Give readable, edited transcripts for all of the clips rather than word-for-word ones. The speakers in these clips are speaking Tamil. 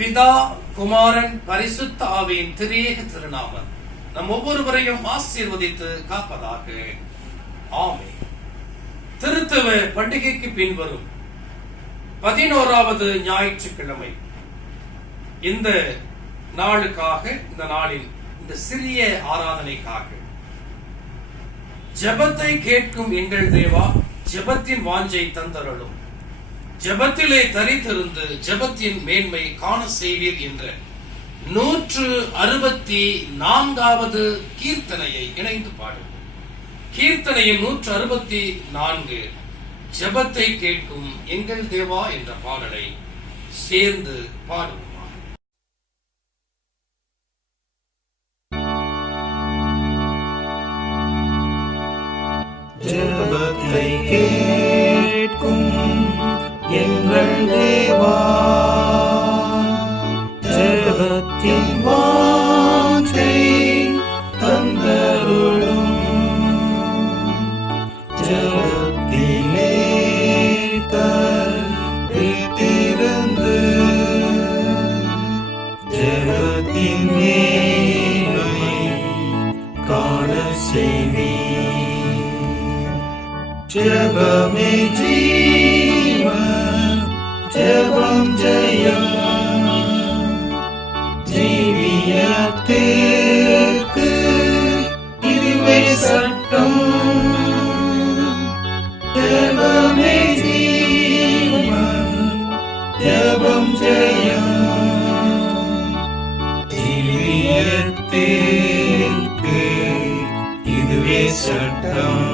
பிதா, குமாரன், பரிசுத்த ஆவியின் திரியேக திருநாமம் நம் ஒவ்வொருவரையும் ஆசீர்வதித்து காப்பதாக. ஆமென். திருத்துவ பண்டிகைக்கு பின்வரும் 11வது ஞாயிற்றுக்கிழமை இந்த நாளுக்காக, இந்த நாளில் இந்த சிறிய ஆராதனைக்காக ஜெபத்தை கேட்கும் எங்கள் தேவா, ஜெபத்தின் வாஞ்சை தந்தருளும், ஜெபத்திலே தரித்திருந்து ஜெபத்தின் மேன்மை காண செய்வீர் என்ற 164வது கீர்த்தனையை இணைந்து பாடுவோம். கீர்த்தனையின் 164 ஜெபத்தை கேட்கும் எங்கள் தேவா என்ற பாடலை சேர்ந்து பாடுவோம். ஜெபத்தை கேட்கும் எங்கள் தேவா, ஜெபத்தின் வாஞ்சை தந்தருளும், ஜெபத்திலே தரித்திருந்து ஜெபத்தின் மேன்மை காண செய்வீர். ஜெபமே ஜீவன், ஜெபம் ஜெயம், ஜீவியத்திற்கு இதுவே சட்டம். ஜெபமே ஜீவன், ஜெபம் ஜெயம், ஜீவியத்திற்கு இதுவே சட்டம்.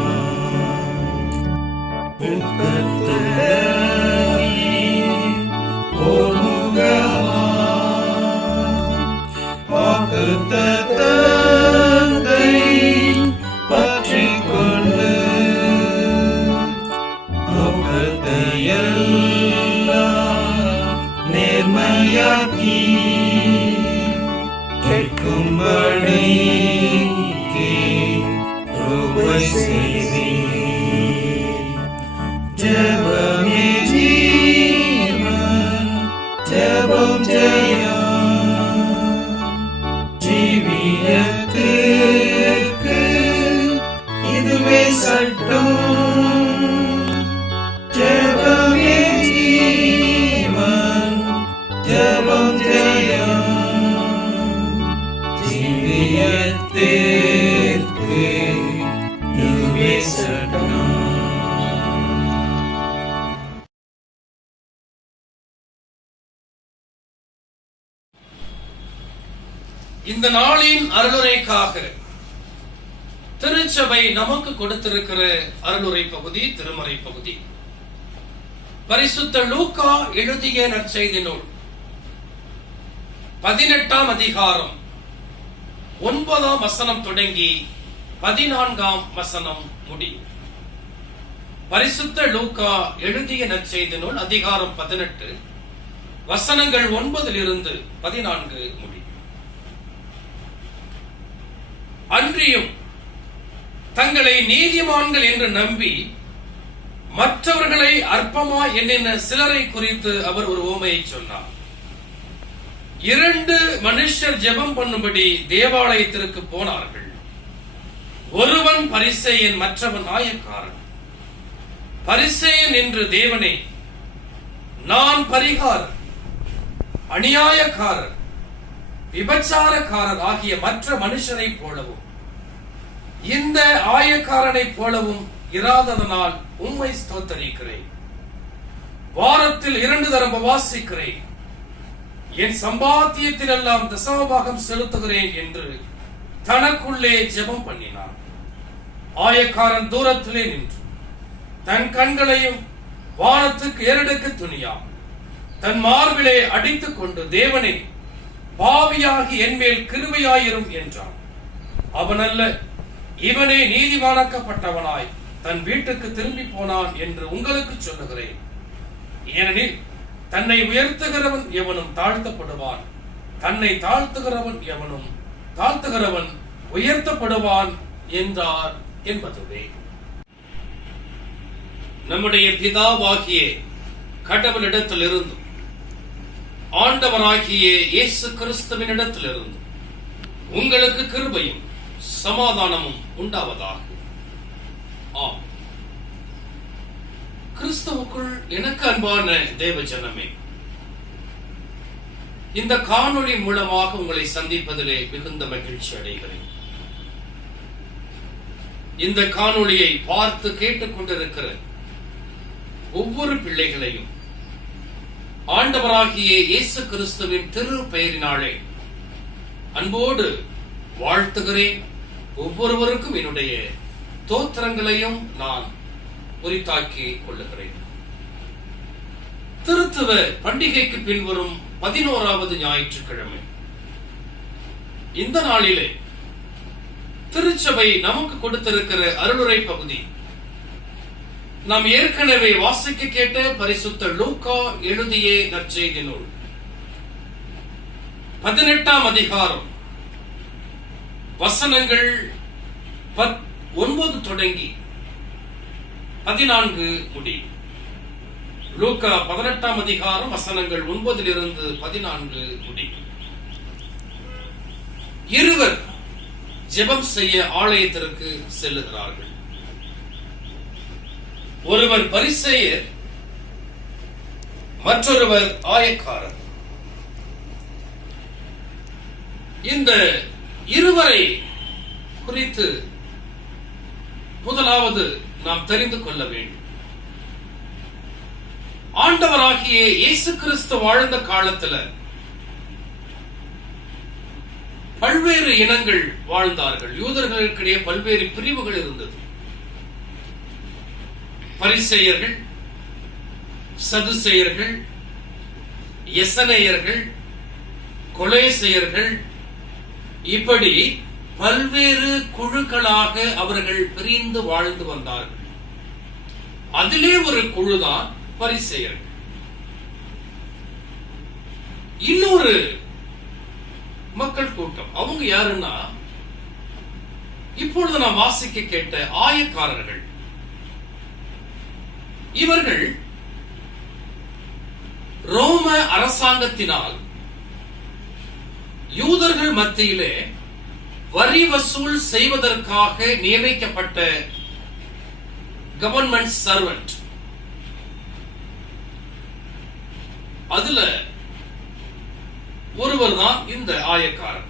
பற்றிக் கொண்டு நேர்மையாக்கி கேட்கும்படி கிருபை செய்வீர். ஜெபமே ஜீவன், ஜெபம் ஜெயம், ஜீவியத்திற்கு இதுவே சட்டம். ஜெபமே ஜீவன், ஜெபம் ஜெயம், ஜீவியத்திற்கு இதுவே சட்டம். இந்த நாளின் அருளுரைக்காக திருச்சபை நமக்கு கொடுத்திருக்கிற அருளுரை பகுதி, திருமறை பகுதி பரிசுத்த லூக்கா எழுதிய நற்செய்தி நூல் 18ஆம் அதிகாரம் 9ஆம் வசனம் தொடங்கி 14ஆம் வசனம் முடியும். பரிசுத்த லூக்கா எழுதிய நற்செய்தி நூல் அதிகாரம் 18 வசனங்கள் 9 14 முடியும். அன்றியும் தங்களை நீதிமான்கள் என்று நம்பி மற்றவர்களை அற்பமா எண்ணின சிலரை குறித்து அவர் ஒரு உவமையை சொன்னார். 2 மனுஷர் ஜெபம் பண்ணும்படி தேவாலயத்திற்கு போனார்கள். ஒருவன் பரிசேயன், மற்றவன் ஆயக்காரன். பரிசேயன் என்று தேவனே, நான் பரிகாரர், அநியாயக்காரர், விபச்சாரக்காரர் ஆகிய மற்ற மனுஷரை போலவும் இந்த ஆயக்காரனை போலவும் இராததனால் உம்மை ஸ்தோத்தரிக்கிறேன். வாரத்தில் 2 தரம் உபவாசிக்கிறேன், என் சம்பாத்தியத்திலெல்லாம் தசமபாகம் செலுத்துகிறேன் என்று தனக்குள்ளே ஜெபம் பண்ணினார். ஆயக்காரன் தூரத்திலே நின்று தன் கண்களையும் வானத்துக்கு ஏறெடுக்க துணியாமல் தன் மார்பிலே அடித்துக் கொண்டு, தேவனே, பாவியாகி என்மேல் கிருபையாயிரும் என்றான். அவனல்ல, இவனே நீதிமானாக்கப்பட்டவனாய் தன் வீட்டுக்கு திரும்பி போனான் என்று உங்களுக்கு சொல்லுகிறேன். ஏனெனில் தன்னை உயர்த்துகிறவன் எவனும் தாழ்த்தப்படுவான், தன்னை தாழ்த்துகிறவன் உயர்த்தப்படுவான் என்றார் என்பதுவே. நம்முடைய பிதாவாகிய கடவுளிடத்திலிருந்தும் ஆண்டவராகிய இயேசு கிறிஸ்துவினிடத்திலிருந்து உங்களுக்கு கிருபையும் சமாதானமும் உண்டாவதாக. ஆம். கிறிஸ்துவுக்குள் எனக்கு அன்பான தேவ ஜனமே, இந்த காணொளி மூலமாக உங்களை சந்திப்பதிலே மிகுந்த மகிழ்ச்சி அடைகிறேன். இந்த காணொளியை பார்த்து கேட்டுக்கொண்டிருக்கிற ஒவ்வொரு பிள்ளைகளையும் ஆண்டவராகிய இயேசு கிறிஸ்துவின் திரு பெயரினாலே அன்போடு வாழ்த்துகிறேன். ஒவ்வொருவருக்கும் என்னுடைய தோத்திரங்களையும் நான் உரித்தாக்கிக் கொள்ளுகிறேன். திருத்துவ பண்டிகைக்கு பின்வரும் 11வது ஞாயிற்றுக்கிழமை. இந்த நாளிலே திருச்சபை நமக்கு கொடுத்திருக்கிற அருளுரை பகுதி நாம் ஏற்கனவே வாசிக்க கேட்ட பரிசுத்த லூக்கா எழுதிய நற்செய்தி நூல் 18ஆம் அதிகாரம் வசனங்கள் 9 தொடங்கி 14 முடி. லூக்கா 18ஆம் அதிகாரம் வசனங்கள் 9 14 முடி. இருவர் ஜெபம் செய்ய ஆலயத்திற்கு செல்லுகிறார்கள். ஒருவர் பரிசேயர், மற்றொருவர் ஆயக்காரர். இந்த இருவரை குறித்து முதலாவது நாம் தெரிந்து கொள்ள வேண்டும். ஆண்டவராகிய இயேசு கிறிஸ்து வாழ்ந்த காலத்தில் பல்வேறு இனங்கள் வாழ்ந்தார்கள். யூதர்களுக்கிடையே பல்வேறு பிரிவுகள் இருந்தது. பரிசேயர்கள், சதுசேயர்கள், எசனேயர்கள், கொலேசேயர்கள், இப்படி பல்வேறு குழுக்களாக அவர்கள் பிரிந்து வாழ்ந்து வந்தார்கள். அதிலே ஒரு குழுதான் பரிசேயர்கள். இன்னொரு மக்கள் கூட்டம், அவங்க யாருன்னா இப்பொழுது நாம் வாசிக்க கேட்ட ஆயக்காரர்கள். இவர்கள் ரோம அரசாங்கத்தினால் யூதர்கள் மத்தியிலே வரி வசூல் செய்வதற்காக நியமிக்கப்பட்ட கவர்மெண்ட் சர்வெண்ட். அதுல ஒருவர் தான் இந்த ஆயக்காரர்.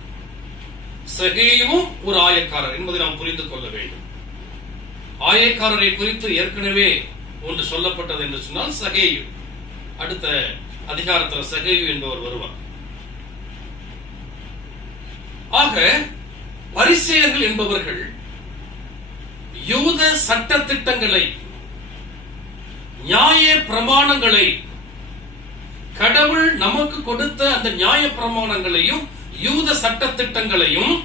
சகேயுவும் ஒரு ஆயக்காரர் என்பதை நாம் புரிந்து கொள்ள வேண்டும். ஆயக்காரரை குறித்து ஏற்கனவே ஒன்று சொல்லப்பட்டது என்று சொன்னால் சகேயு. அடுத்த அதிகாரத்தில் சகேயு என்பவர் வருவார். ஆக பரிசேயர்கள் என்பவர்கள் யூத சட்ட திட்டங்களை, நியாய பிரமாணங்களை, கடவுள் நமக்கு கொடுத்த அந்த நியாய பிரமாணங்களையும் யூத சட்ட திட்டங்களையும்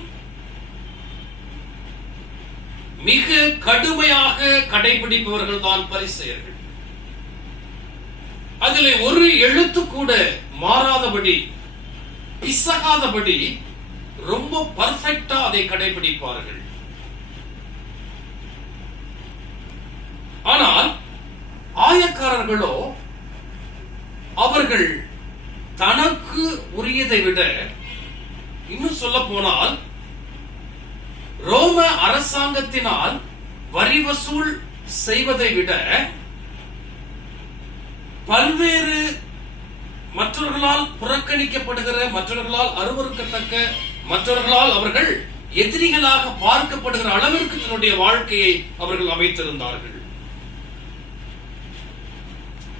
மிக கடுமையாக கடைபிடிப்பவர்கள் தான் பரிசேயர்கள். அதிலே ஒரு எழுத்து கூட மாறாதபடி, பிசகாதபடி ரொம்ப பர்ஃபெக்டா அதை கடைபிடிப்பார்கள். ஆனால் ஆயக்காரர்களோ அவர்கள் தனக்கு உரியதை விட, இன்னும் சொல்ல போனால் ரோம அரசாங்கத்தினால் வரி வசூல் செய்வதை விட பல்வேறு மற்றவர்களால் புறக்கணிக்கப்படுகிற, மற்றவர்களால் அருவருக்கத்தக்க, மற்றவர்களால் அவர்கள் எதிரிகளாக பார்க்கப்படுகிற அளவிற்கு தன்னுடைய வாழ்க்கையை அவர்கள் அமைத்திருந்தார்கள்.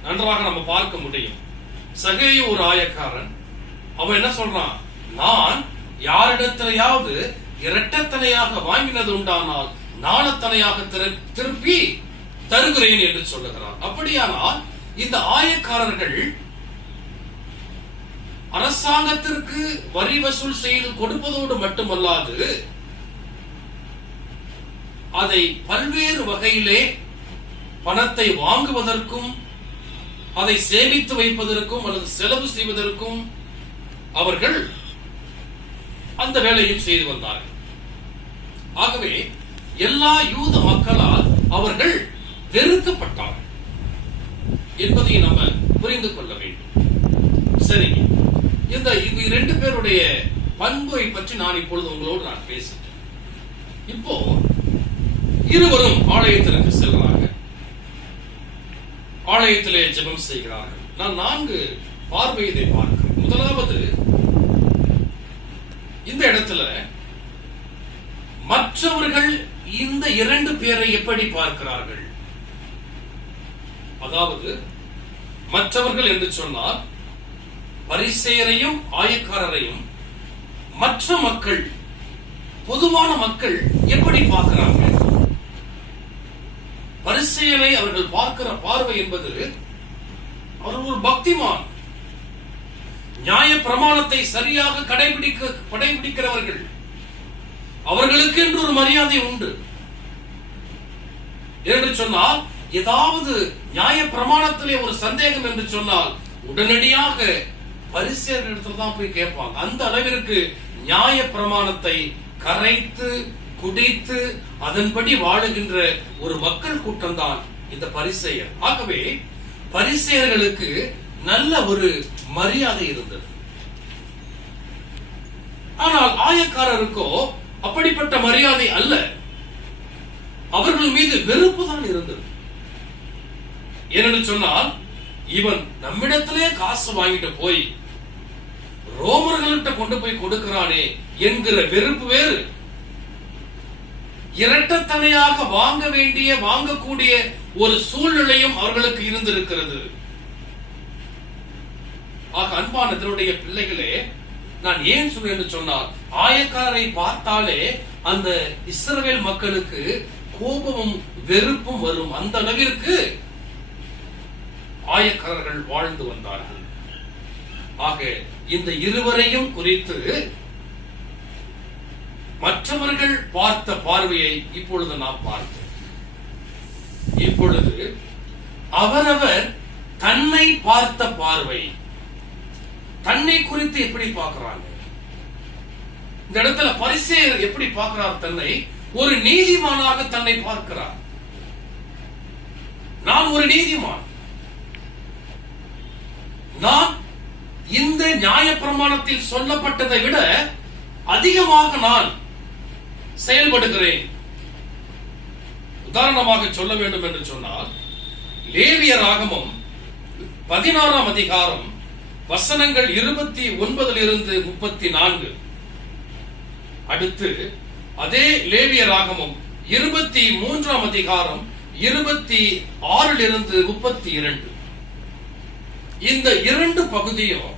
நன்றாக நம்ம பார்க்க முடியும். சகேயு ஒரு ஆயக்காரன். அவன் என்ன சொல்றான்? நான் யாரிடத்திலேயாவது இரட்டத்தனையாக வாங்கினது உண்டானால் நாளத்தனையாக திருப்பி தருகிறேன் என்று சொல்லுகிறான். அப்படியானால் இந்த ஆயக்காரர்கள் அரசாங்கத்திற்கு வரி வசூல் செய்து கொடுப்பதோடு மட்டுமல்லாது அதை பல்வேறு வகையிலே பணத்தை வாங்குவதற்கும், அதை சேமித்து வைப்பதற்கும் அல்லது செலவு செய்வதற்கும் அவர்கள் அந்த வேலையும் செய்து வந்தார்கள். ஆகவே எல்லா யூத மக்களால் அவர்கள் வெறுக்கப்பட்டார்கள் என்பதை நம்ம புரிந்து கொள்ள வேண்டும். சரிங்க, இந்த ரெண்டு பேருடைய பண்பை பற்றி நான் இப்பொழுது உங்களோடு நான் பேசிட்டேன். இப்போ இருவரும் ஆலயத்திற்கு செல்றாங்க, ஆலயத்திலே ஜெபம் செய்கிறார்கள். நான் 4 பார்வை இதை பார்க்கிறேன். முதலாவது, இந்த இடத்துல மற்றவர்கள் இந்த 2 பேரை எப்படி பார்க்கிறார்கள்? அதாவது மற்றவர்கள் என்று சொன்னால் பரிசேயரையும் ஆயக்காரரையும் மற்ற மக்கள், பொதுவான மக்கள் எப்படி பார்க்கிறாங்க? பரிசேயரை அவர்கள் பார்க்கிற பார்வை என்பது, அவர் ஒரு பக்திமான், நியாய பிரமாணத்தை சரியாக கடைபிடிக்கிறவர்கள், அவர்களுக்கு என்று ஒரு மரியாதை உண்டு என்று சொன்னால், ஏதாவது நியாய பிரமாணத்திலே ஒரு சந்தேகம் என்று சொன்னால் உடனடியாக பரிசேயரிடத்தில் தான் போய் கேட்பாங்க. அந்த அளவிற்கு நியாய பிரமாணத்தை கரைத்து குடித்து அதன்படி வாழுகின்ற ஒரு மக்கள் கூட்டம் தான் இந்த பரிசேயர். ஆகவே பரிசேயர்களுக்கு நல்ல ஒரு மரியாதை இருந்தது. ஆனால் ஆயக்காரருக்கோ அப்படிப்பட்ட மரியாதை அல்ல, அவர்கள் மீது வெறுப்பு தான் இருந்தது. ஏனென்று சொன்னால், இவன் நம்மிடத்திலே காசு வாங்கிட்டு போய் ரோமர்கள்ட்ட கொண்டு போய் கொடுக்கிறானே என்கிற வெறுப்பு வேறு, இரட்டத்தனையாக வாங்கக்கூடிய ஒரு சூழ்நிலையும் அவர்களுக்கு இருந்திருக்கிறது. ஆக அன்பான தன்னுடைய பிள்ளைகளே, நான் ஏன் சொல்றேன் சொன்னால், ஆயக்காரரை பார்த்தாலே அந்த இஸ்ரவேல் மக்களுக்கு கோபமும் வெறுப்பும் வரும். அந்த அளவிற்கு ஆயக்காரர்கள் வாழ்ந்து வந்தார்கள். ஆக இந்த இருவரையும் குறித்து மற்றவர்கள் பார்த்த பார்வையை இப்பொழுது நாம் பார்த்தோம். இப்பொழுது அவரவர் தன்னை பார்த்த பார்வை, தன்னை குறித்து எப்படி பார்க்கிறாங்க? இந்த இடத்துல பரிசேயர் எப்படி பார்க்கிறார்? தன்னை ஒரு நீதிமானாக தன்னை பார்க்கிறார். நான் ஒரு நீதிமான், நான் இந்த நியாய பிரமாணத்தில் சொல்லப்பட்டதை விட அதிகமாக நான் செயல்படுகிறேன். உதாரணமாக சொல்ல வேண்டும் என்று சொன்னால், லேவியராகமம் 16ஆம் அதிகாரம் வசனங்கள் 29 34, அடுத்து அதே லேவியராகமம் 23ஆம் அதிகாரம் 26 32, இந்த 2 பகுதியும்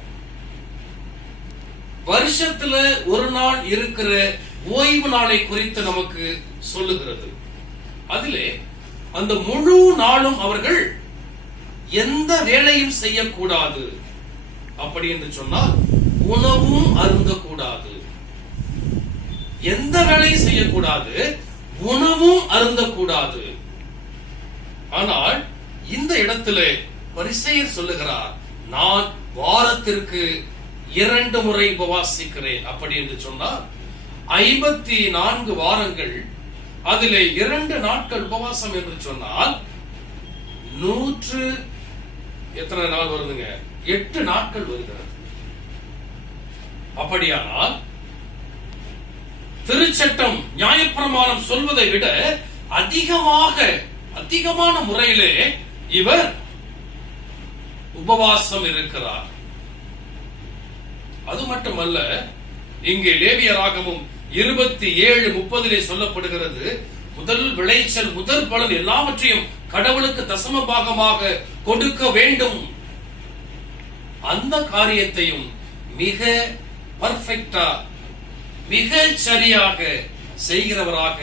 வருஷத்துல ஒரு நாள் இருக்கிற ஓய்வு நாளை குறித்து நமக்கு சொல்லுகிறது. அதிலே அந்த முழு நாளும் அவர்கள் எந்த வேலையும் செய்யக்கூடாது. அப்படி என்று சொன்னால் உணவும் அருந்தக்கூடாது. எந்த வேலையும் செய்யக்கூடாது, உணவும் அருந்தக்கூடாது. ஆனால் இந்த இடத்திலே பரிசேயர் சொல்லுகிறார், நான் வாரத்திற்கு 2 முறை உபவாசிக்கிறேன். அப்படி என்று சொன்னால் 54 வாரங்கள், அதிலே 2 நாட்கள் உபவாசம் என்று சொன்னால் 100 எத்தனை நாள் வருதுங்க? 8 நாட்கள் வருகிறது. அப்படியானால் திருச்சட்டம் நியாயப்பிரமாணம் சொல்வதை விட அதிகமான முறையிலே இவர் உபவாசம் இருக்கிறார். அது மட்டுமல்ல, இங்கே லேவியராகமம் 27:30 சொல்லப்படுகிறது, முதல் விளைச்சல், முதல் பலன் எல்லாவற்றையும் கடவுளுக்கு தசம பாகமாக கொடுக்க வேண்டும். அந்த காரியத்தையும் மிக பர்ஃபெக்டா, மிக சரியாக செய்கிறவராக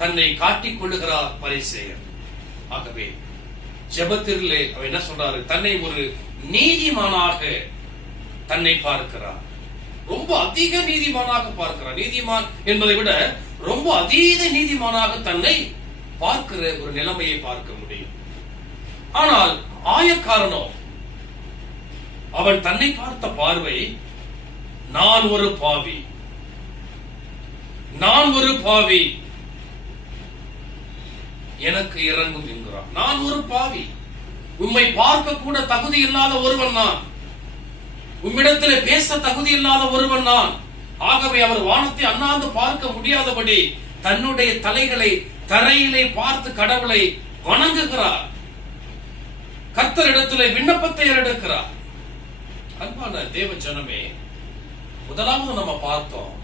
தன்னை காட்டிக் கொள்ளுகிறார் பரிசேயர். ஆகவே ஜெபத்திலே அவர் என்ன சொல்றாரு? தன்னை ஒரு நீதிமானாக தன்னை பார்க்கிறார். ரொம்ப அதிக நீதிமானாக பார்க்கிறார். நீதிமான் என்பதை விட ரொம்ப அதீத நீதிமானாக தன்னை பார்க்கிற ஒரு நிலைமையை பார்க்க முடியும். ஆனால் ஆயக்காரனோ, அவன் தன்னை பார்த்த பார்வை, நான் ஒரு பாவி, நான் ஒரு பாவி, எனக்கு இறங்கும் என்கிறான். நான் ஒரு பாவி, உம்மை பார்க்க கூட தகுதி இல்லாத ஒருவன் நான். உம்மிடத்திலே பேச தகுதி இல்லாத ஒருவன் நான். ஆகவே அவர் வானத்தை அண்ணாந்து பார்க்க முடியாதபடி தன்னுடைய தலைகளை தரையிலே பார்த்து கடவுளை வணங்குகிறார். கர்த்தரிடத்திலே விண்ணப்பத்தை எடுக்கிறார். அன்பான தேவ ஜனமே, முதலாவது நம்ம பார்த்தோம்,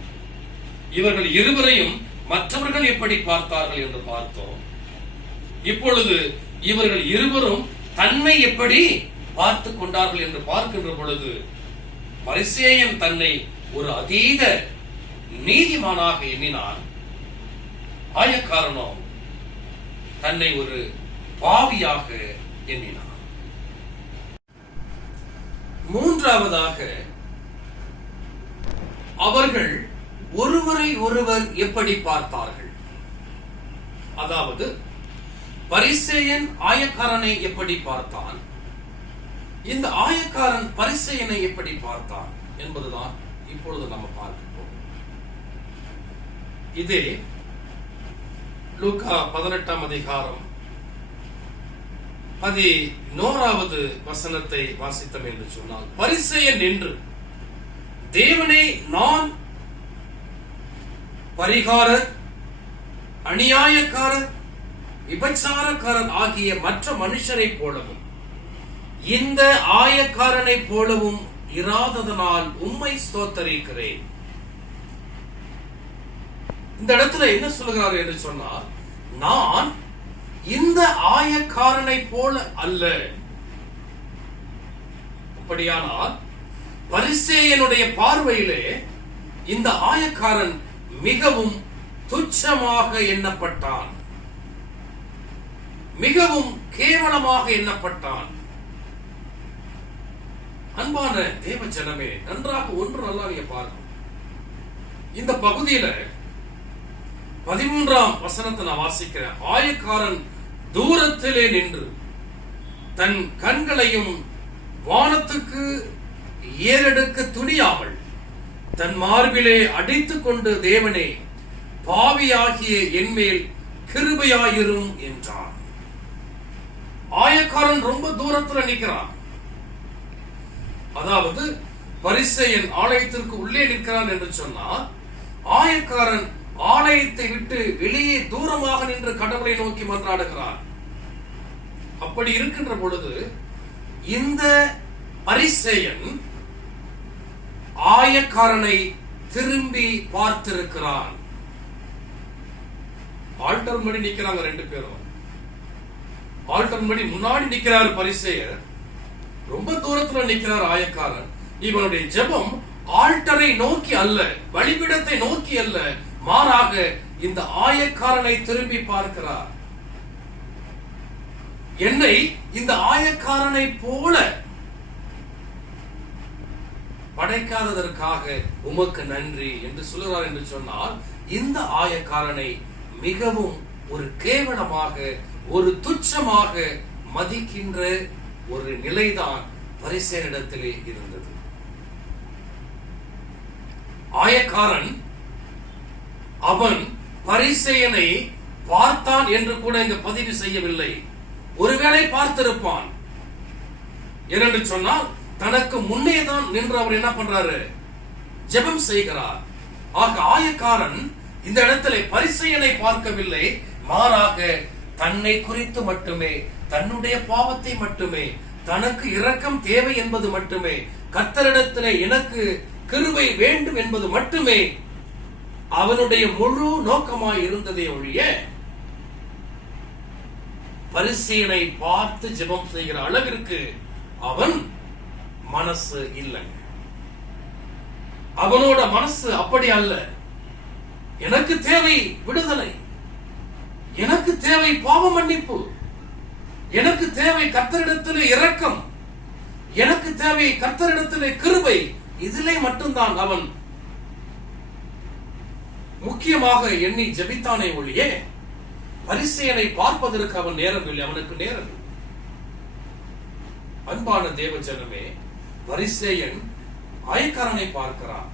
இவர்கள் இருவரையும் மற்றவர்கள் எப்படி பார்த்தார்கள் என்று பார்த்தோம். இப்பொழுது இவர்கள் இருவரும் தன்னை எப்படி பார்த்து கொண்டார்கள் என்று பார்க்கின்ற பொழுது, பரிசேயன் தன்னை ஒரு அதீத நீதிமானாக எண்ணினான். ஆயக்காரனோ தன்னை ஒரு பாவியாக எண்ணினான். மூன்றாவதாக, அவர்கள் ஒருவரை ஒருவர் எப்படி பார்த்தார்கள்? அதாவது பரிசேயன் ஆயக்காரனை எப்படி பார்த்தான், இந்த ஆயக்காரன் பரிசேயனை எப்படி பார்த்தான் என்பதுதான் இப்பொழுது நம்ம பார்க்க போகிறோம். இதே லூக்கா 18ஆம் அதிகாரம் 11வது வசனத்தை வாசித்தோம் என்று சொன்னால், பரிசேயன் நின்று, தேவனே, நான் பரிகாரர், அநியாயக்காரர், விபச்சாரக்காரர் ஆகிய மற்ற மனுஷரை போலவும் இந்த ஆயக்காரனை போலவும் இராததனால் உம்மை ஸ்தோத்தரிக்கிறேன். இந்த இடத்துல என்ன சொல்லுகிறார் என்று சொன்னால், நான் இந்த ஆயக்காரனை போல அல்ல. அப்படியானால் பரிசேயனுடைய பார்வையிலே இந்த ஆயக்காரன் மிகவும் துச்சமாக எண்ணப்பட்டான், மிகவும் கேவலமாக எண்ணப்பட்டான். அன்பான தேவ ஜனமே, நன்றாக ஒன்று நல்லா நீங்க பார்க்கணும். இந்த பகுதியில 13ஆம் வசனத்தை நான் வாசிக்கிறேன். ஆயக்காரன் தூரத்திலே நின்று தன் கண்களையும் வானத்துக்கு ஏறெடுக்க துணியாமல் தன் மார்பிலே அடித்துக் கொண்டு, தேவனே, பாவியாகிய என்மேல் கிருபையாயிரும் என்றான். ஆயக்காரன் ரொம்ப தூரத்துல நிற்கிறான். அதாவது பரிசேயன் ஆலயத்திற்கு உள்ளே நிற்கிறான் என்று சொன்னால், ஆயக்காரன் ஆலயத்தை விட்டு வெளியே தூரமாக நின்று கடவுளை நோக்கி மன்றாடுகிறான். அப்படி இருக்கின்ற பொழுது இந்த பரிசேயன் ஆயக்காரனை திரும்பி பார்த்திருக்கிறான். ஆல்டர் மணி நிக்கிறாங்க ரெண்டு பேரும். ஆல்டர் மணி முன்னாடி நிக்கிறார் பரிசேயர், ரொம்ப தூரத்துல நிக்கிறார் ஆயக்காரன். இவனுடைய ஜெபம் ஆல்டரை நோக்கி அல்ல, பலிபீடத்தை நோக்கி அல்ல, மாறாக இந்த ஆயக்காரனை திரும்பி பார்க்கிறார். என்னை இந்த ஆயக்காரனை போல படைக்காததற்காக உமக்கு நன்றி என்று சொல்கிறார் என்று சொன்னால், இந்த ஆயக்காரனை மிகவும் ஒரு கேவலமாக, ஒரு துச்சமாக மதிக்கின்ற ஒரு நிலைதான் பரிசேயனிடத்திலே இருந்தது. ஆயக்காரன் அவன் பரிசேயனை பார்த்தான் என்று கூட இங்கு பதிவு செய்யவில்லை. ஒருவேளை பார்த்திருப்பான். ஏனென்று சொன்னால், தனக்கு முன்னேதான் நின்று அவர் என்ன பண்றாரு, ஜெபம் செய்கிறார். ஆக ஆயக்காரன் இந்த இடத்துல பரிசேயனை பார்க்கவில்லை, மாறாக தன்னை குறித்து மட்டுமே, தன்னுடைய பாவத்தை மட்டுமே, தனக்கு இரக்கம் தேவை என்பது மட்டுமே, கர்த்தரிடத்திலே எனக்கு கிருபை வேண்டும் என்பது மட்டுமே அவனுடைய முழு நோக்கமாய் இருந்ததே ஒழிய, பரிசேயனை பார்த்து ஜெபம் செய்கிற அளவிற்கு அவன் மனசு இல்லை. அவனோட மனசு அப்படி அல்ல. எனக்கு தேவை விடுதலை, எனக்கு தேவை பாவ மன்னிப்பு, எனக்கு தேவை கர்த்தரிடத்திலே இரக்கம், எனக்கு தேவை கர்த்தரிடத்திலே கிருபை. இதிலே மட்டும்தான் அவன் முக்கியமாக எண்ணி ஜெபித்தானே ஒழிய, பரிசேயனை பார்ப்பதற்கு அவன் நேரமில்லை, அவனுக்கு நேரம். அன்பான தேவ ஜனமே, பரிசேயன் ஆயக்காரனை பார்க்கிறான்.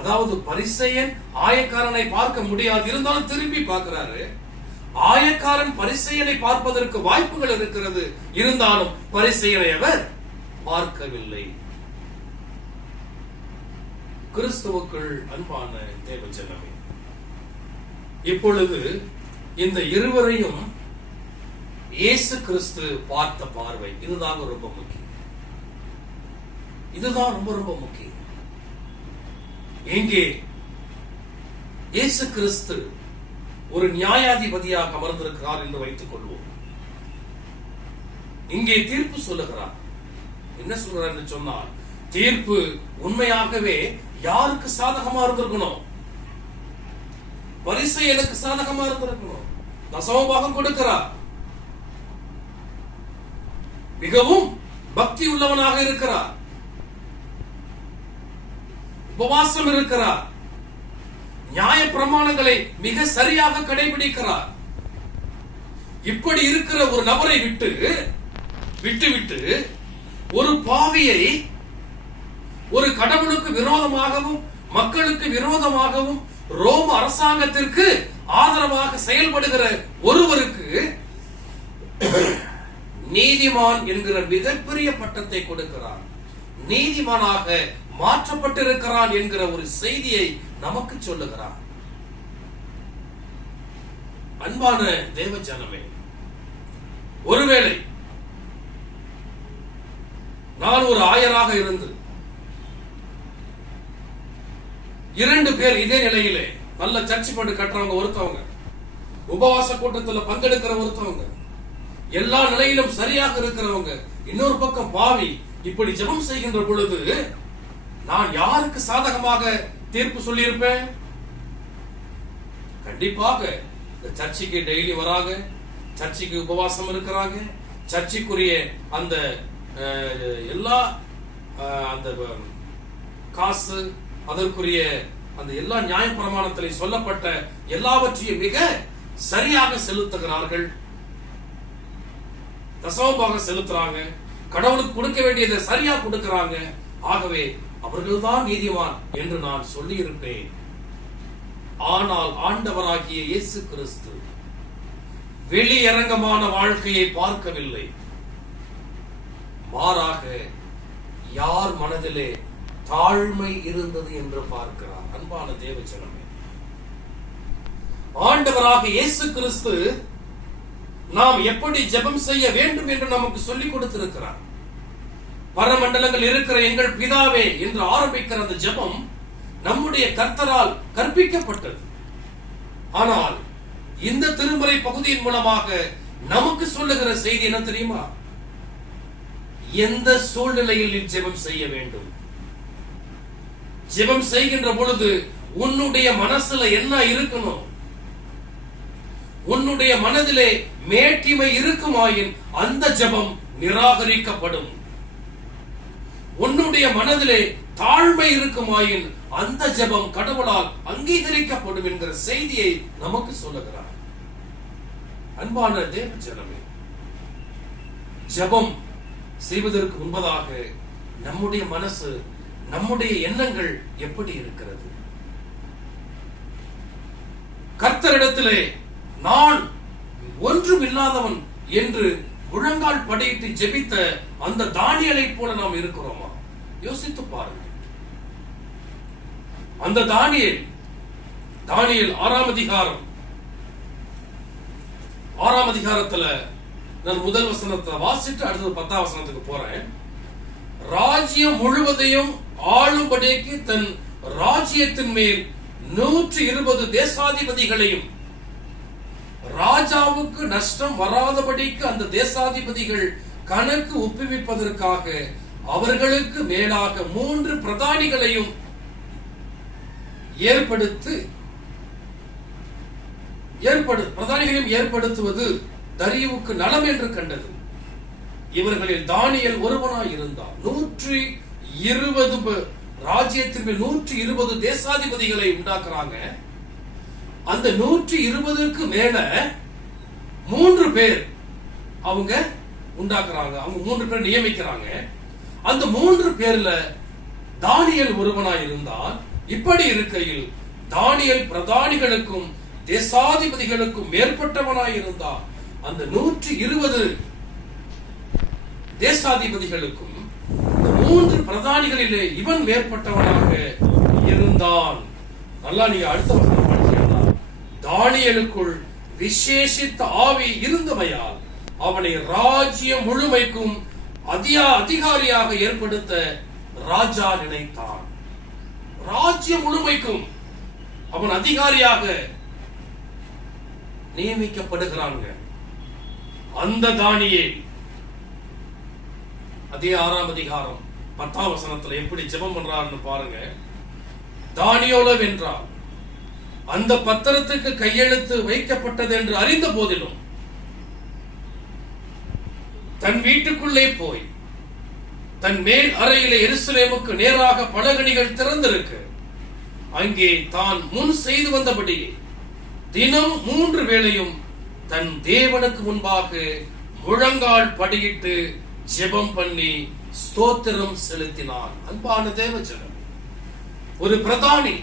அதாவது பரிசேயன் ஆயக்காரனை பார்க்க முடியாது, இருந்தாலும் திரும்பி பார்க்கிறாரு. ஆயக்காரன் பரிசேயனை பார்ப்பதற்கு வாய்ப்புகள் இருக்கிறது, இருந்தாலும் பரிசேயனை அவர் பார்க்கவில்லை. கிறிஸ்துவுக்குள் அன்பான தேவ ஜனமே, இப்பொழுது இந்த இருவரையும் இயேசு கிறிஸ்து பார்த்த பார்வை இதுதான் ரொம்ப முக்கியம். இதுதான் ரொம்ப ரொம்ப முக்கியம். எங்கே இயேசு கிறிஸ்து ஒரு நியாயாதிபதியாக அமர்ந்திருக்கிறார் என்று வைத்துக் கொள்வோம். இங்கே தீர்ப்பு சொல்லுகிறார். என்ன சொல்றார் என்று சொன்னால், தீர்ப்பு உண்மையாகவே யாருக்கு சாதகமா இருந்திருக்கணும்? பரிசேயனுக்கு சாதகமா இருந்திருக்கணும். தசமபாகம் கொடுக்கிறார். மிகவும் பக்தி உள்ளவனாக இருக்கிறார். உபவாசம் இருக்கிறார். நியாய பிரமாணங்களை மிக சரியாக கடைபிடிக்கிறார். இப்படி இருக்கிற ஒரு நபரை விட்டு ஒரு பாவியை ஒரு கடவுளுக்கு விரோதமாகவும் மக்களுக்கு விரோதமாகவும் ரோம அரசாங்கத்திற்கு ஆதரவாக செயல்படுகிற ஒருவருக்கு நீதிமான் என்கிற மிகப்பெரிய பட்டத்தை கொடுக்கிறார். நீதிமானாக மாற்றப்பட்டிருக்கிறான் என்கிற ஒரு செய்தியை நமக்கு சொல்லுகிறார். அன்பான தேவ ஜனமே, ஒருவேளை நான் ஒரு ஆயராக இருந்து 2 பேர் இதே நிலையிலே நல்ல சர்ச்சை பண்ணி கட்டுறவங்க ஒருத்தவங்க, உபவாச கூட்டத்தில் பங்கெடுக்கிற ஒருத்தவங்க, எல்லா நிலையிலும் சரியாக இருக்கிறவங்க, இன்னொரு பக்கம் பாவி, இப்படி ஜெபம் செய்கின்ற பொழுது நான் யாருக்கு சாதகமாக தீர்ப்பு சொல்லியிருப்பேன்? கண்டிப்பாக இந்த சர்ச்சைக்கு டெய்லி வராங்க, சர்ச்சைக்கு உபவாசம் இருக்கிறாங்க, சர்ச்சைக்குரிய அந்த எல்லா அந்த காசு, அதற்குரிய அந்த எல்லா நியாய பிரமாணத்தில் சொல்லப்பட்ட எல்லாவற்றையும் மிக சரியாக செலுத்துகிறார்கள். தசமபாகம் செலுத்துறாங்க, கடவுளுக்கு கொடுக்க வேண்டியதை சரியா கொடுக்கிறாங்க. ஆகவே அவர்கள்தான் நீதிமான் என்று நான் சொல்லி இருப்பேன். ஆனால் ஆண்டவராகிய இயேசு கிறிஸ்து வெளியரங்கமான வாழ்க்கையை பார்க்கவில்லை. மாறாக யார் மனதிலே தாழ்மை இருந்தது என்று பார்க்கிறார். அன்பான தேவ ஜனமே, ஆண்டவராக இயேசு கிறிஸ்து நாம் எப்படி ஜெபம் செய்ய வேண்டும் என்று நமக்கு சொல்லிக் கொடுத்திருக்கிறார். பரமண்டலங்கள் இருக்கிற எங்கள் பிதாவே என்று ஆரம்பிக்கிற அந்த ஜெபம் நம்முடைய கர்த்தரால் கற்பிக்கப்பட்டது. ஆனால் இந்த திருமறை பகுதியின் மூலமாக நமக்கு சொல்லுகிற செய்தி என்ன தெரியுமா? எந்த சூழ்நிலையில் ஜெபம் செய்ய வேண்டும்? ஜெபம் செய்கின்ற பொழுது உன்னுடைய மனசுல என்ன இருக்கணும்? உன்னுடைய மனதிலே மேட்டிமை இருக்குமாயின் அந்த ஜெபம் நிராகரிக்கப்படும். உன்னுடைய மனதிலே தாழ்மை இருக்குமாயின் அந்த ஜெபம் கடவுளால் அங்கீகரிக்கப்படும் என்கிற செய்தியை நமக்கு சொல்லுகிறார். அன்பான தேவ ஜனமே, ஜெபம் செய்வதற்கு முன்பதாக நம்முடைய மனசு, நம்முடைய எண்ணங்கள் எப்படி இருக்கிறது? கர்த்தரிடத்திலே நான் ஒன்றும் இல்லாதவன் என்று முழங்கால் படியிட்டு ஜெபித்த அந்த தானியேலை போல நாம் இருக்கிறோமா? யோசித்து பாருங்கள். அந்த தானியேல் 6ஆம் அதிகாரத்துல நான் முதல் வசனத்தை வாசிட்டு அடுத்தது 10ஆம் வசனத்துக்கு போறேன். ராஜ்யம் முழுவதையும் ஆளும்படிக்கு தன் ராஜ்யத்தின் மேல் 120 தேசாதிபதிகளையும், ராஜாவுக்கு நஷ்டம் வராதபடிக்கு அந்த தேசாதிபதிகள் கணக்கு ஒப்புவிப்பதற்காக அவர்களுக்கு மேலாக 3 பிரதானிகளையும் ஏற்படுத்துவது தரியுவுக்கு நலம் என்று கண்டது. இவர்களில் தானியேல் ஒருவனாய் இருந்தார். 120 ராஜ்யத்தின் மேல் 120 தேசாதிபதிகளை உண்டாக்குறாங்க. அந்த 120க்கு மேல 3 பேர் அவங்க உண்டாக்குறாங்க. அவங்க 3 பேர் நியமிக்கிறாங்க. அந்த 3 பேர்ல தானியேல் ஒருவனாய் இருந்தார். இப்படி இருக்கையில் தானியேல் பிரதானிகளுக்கும் தேசாதிபதிகளுக்கும் மேற்பட்டவனாய் இருந்தார். அந்த 120 தேசாதிபதிகளுக்கும் 3 பிரதானிகளிலே இவன் மேற்பட்டவனாக இருந்தான். நல்லா நீங்க அடுத்த வசனம் படிச்சீங்கன்னா, தானியேலுக்குள் விசேஷித்த ஆவி இருந்தமையால் அவனை ராஜ்யம் முழுமைக்கும் அதிகாரியாக ஏற்படுத்த ராஜா நினைத்தான். ராஜ்யம் முழுமைக்கும் அவன் அதிகாரியாக நியமிக்கப்படுகிறாங்க. அந்த தானியேல் அதே 6ஆம் அதிகாரம் 10ஆம் வசனத்துல எப்படி ஜெபம் பண்றாருன்னு பாருங்க. தானியேலோ வென்றார். அந்த பத்திரத்துக்கு கையெழுத்து வைக்கப்பட்டது என்று அறிந்த போதிலும் தன் வீட்டுக்குள்ளே போய் தன் மேல் அறையிலே எருசலேமுக்கு நேராக பலகணிகள் திறந்திருக்கு. அங்கே தான் முன் செய்து வந்தபடியே தினம் 3 வேளையும் தன் தேவனுக்கு முன்பாக முழங்கால் படியிட்டு ஜெபம் பண்ணி ஸ்தோத்திரம் செலுத்தினான். அன்பான தேவஜனமே, ஒரு பிரதானி,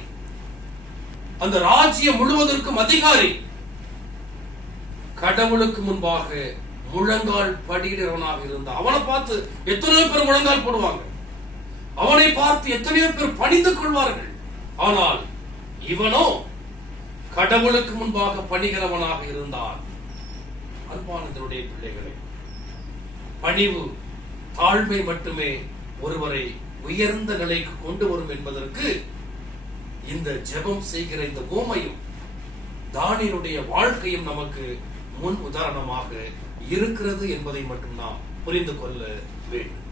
அந்த ராஜ்யம் முழுவதற்கும் அதிகாரி, கடவுளுக்கு முன்பாக முழங்கால் படியிடுறவனாக இருந்தான். அவனை பார்த்து எத்தனையோ பேர் முழங்கால் போடுவாங்க, அவனை பார்த்து எத்தனையோ பேர் பணிந்து கொள்வார்கள். ஆனால் இவனோ கடவுளுக்கு முன்பாக பணிகிறவனாக இருந்தான். அன்பானவருடைய பிள்ளைகளே, பணிவு, தாழ்மை மட்டுமே ஒருவரை உயர்ந்த நிலைக்கு கொண்டு வரும் என்பதற்கு இந்த ஜெபம் செய்கிற இந்த உவமையும் தானியேலுடைய வாழ்க்கையும் நமக்கு முன் உதாரணமாக இருக்கிறது என்பதை மட்டும் நாம் புரிந்து கொள்ள வேண்டும்.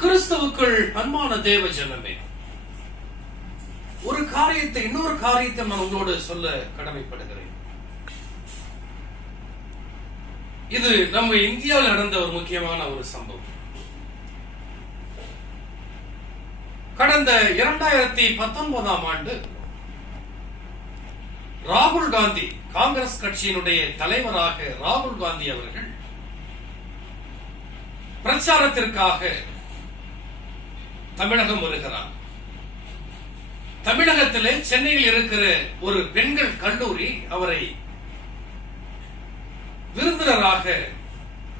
கிறிஸ்துவுக்குள் அன்பான தேவ ஜனமே, ஒரு காரியத்தை இன்னொரு காரியத்தை நான் உங்களோடு சொல்ல கடமைப்படுகிறேன். இது நம்ம இந்தியாவில் நடந்த ஒரு முக்கியமான ஒரு சம்பவம். கடந்த 2019ஆம் ஆண்டு ராகுல் காந்தி, காங்கிரஸ் கட்சியினுடைய தலைவராக ராகுல் காந்தி அவர்கள் பிரச்சாரத்திற்காக தமிழகம் வருகிறார். தமிழகத்திலே சென்னையில் இருக்கிற ஒரு பெண்கள் கல்லூரி அவரை விருந்தினராக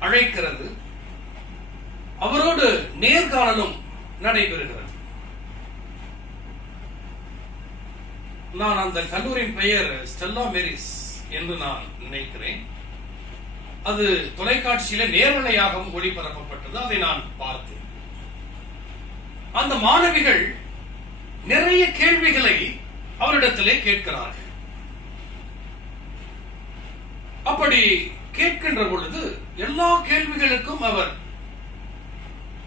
அழைக்கிறது. அவரோடு நேர்காணலும் நடைபெறுகிறது. நான் அந்த கல்லூரியின் பெயர் ஸ்டெல்லா மேரிஸ் என்று நான் நினைக்கிறேன். அது தொலைக்காட்சியில நேரலையாகவும் ஒளிபரப்பப்பட்டது. அதை நான் பார்த்தேன். அந்த மாணவிகள் நிறைய கேள்விகளை அவரிடத்திலே கேட்கிறார்கள். அப்படி கேட்கின்ற பொழுது எல்லா கேள்விகளுக்கும் அவர்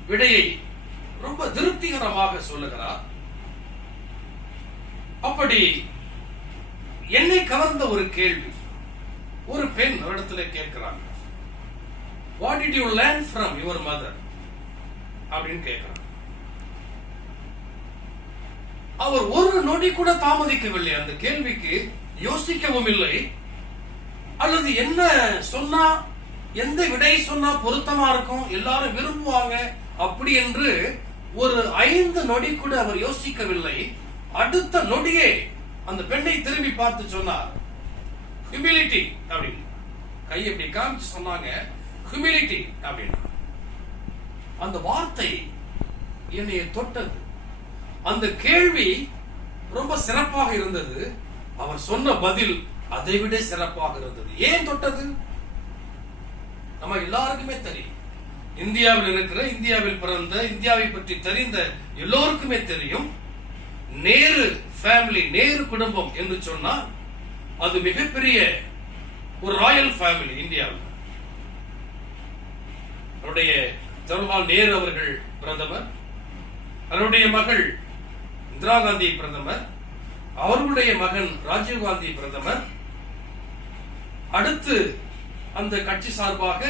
விடையை ரொம்ப திருப்திகரமாக சொல்லுகிறார். அப்படி என்னை கவர்ந்த ஒரு கேள்வி, ஒரு பெண் அவரிடத்துல கேட்கிறாங்க, what did you learn from your mother அப்படின்னு கேட்கிறாங்க. அவர் ஒரு நொடி கூட தாமதிக்கவில்லை. அந்த கேள்விக்கு யோசிக்கவும் இல்லை, அல்லது என்ன சொன்னா, எந்த விடை சொன்னா பொருத்தமா இருக்கும், எல்லாரும் விரும்புவாங்க அப்படி என்று ஒரு 5 நொடி கூட அவர் யோசிக்கவில்லை. அடுத்த நொடியே அந்த பெண்ணை திரும்பி பார்த்து சொன்னார், ஹியூமிலிட்டி அப்படின்னு கை எப்படி காமிச்சு சொன்னாங்க, ஹியூமிலிட்டி அப்படின்னு. அந்த வார்த்தை என்னை தொட்டது. அந்த கேள்வி ரொம்ப சிறப்பாக இருந்தது. அவர் சொன்ன பதில் அதைவிட சிறப்பாக இருந்தது. ஏன் தொட்டது? நம்ம எல்லாருக்குமே தெரியும், இந்தியாவில் இருக்கிற, இந்தியாவில் பிறந்த, இந்தியாவை பற்றி தெரிந்த எல்லோருக்குமே தெரியும், நேரு ஃபேமிலி, நேரு குடும்பம் என்று சொன்னால் அது மிகப்பெரிய ஒரு ராயல் ஃபேமிலி இந்தியாவில். அவருடைய ஜவஹர்லால் நேரு அவர்கள் பிரதமர், அவருடைய மகள் இந்திரா காந்தி பிரதமர், அவர்களுடைய மகன் ராஜீவ் காந்தி பிரதமர். அடுத்து அந்த கட்சி சார்பாக